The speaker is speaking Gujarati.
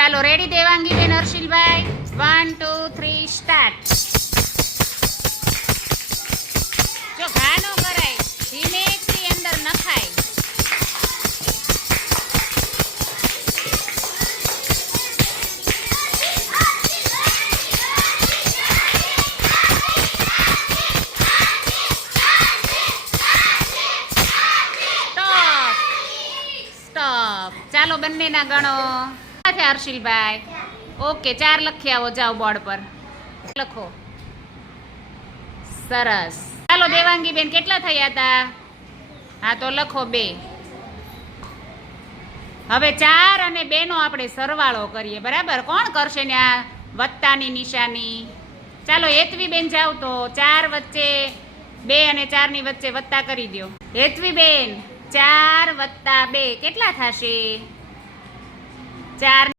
ચાલો રેડી દેવાંગી બેન, હર્ષિલભાઈ? 1 2 3 સ્ટાર્ટ. જો ઘા નો કરાય, ધીમેથી અંદર નખાય. સ્ટોપ. ચાલો બંનેના ગણો. હર્ષિલભાઈ ઓકે, 4 લખી આવો, જાઓ બોર્ડ પર લખો. સરસ. ચાલો દેવાંગી બેન, કેટલા થયા હતા? હા તો લખો 2. હવે 4 અને 2 નો આપણે સરવાળો કરીએ, બરાબર? કોણ કરશે ને આ વત્તાની નિશાની? ચાલો હેતવી બેન જાવ તો 4 વચ્ચે 2 અને 4 ની વચ્ચે વત્તા કરી દો. હેતવી બેન 4 + 2 કેટલા થશે? 4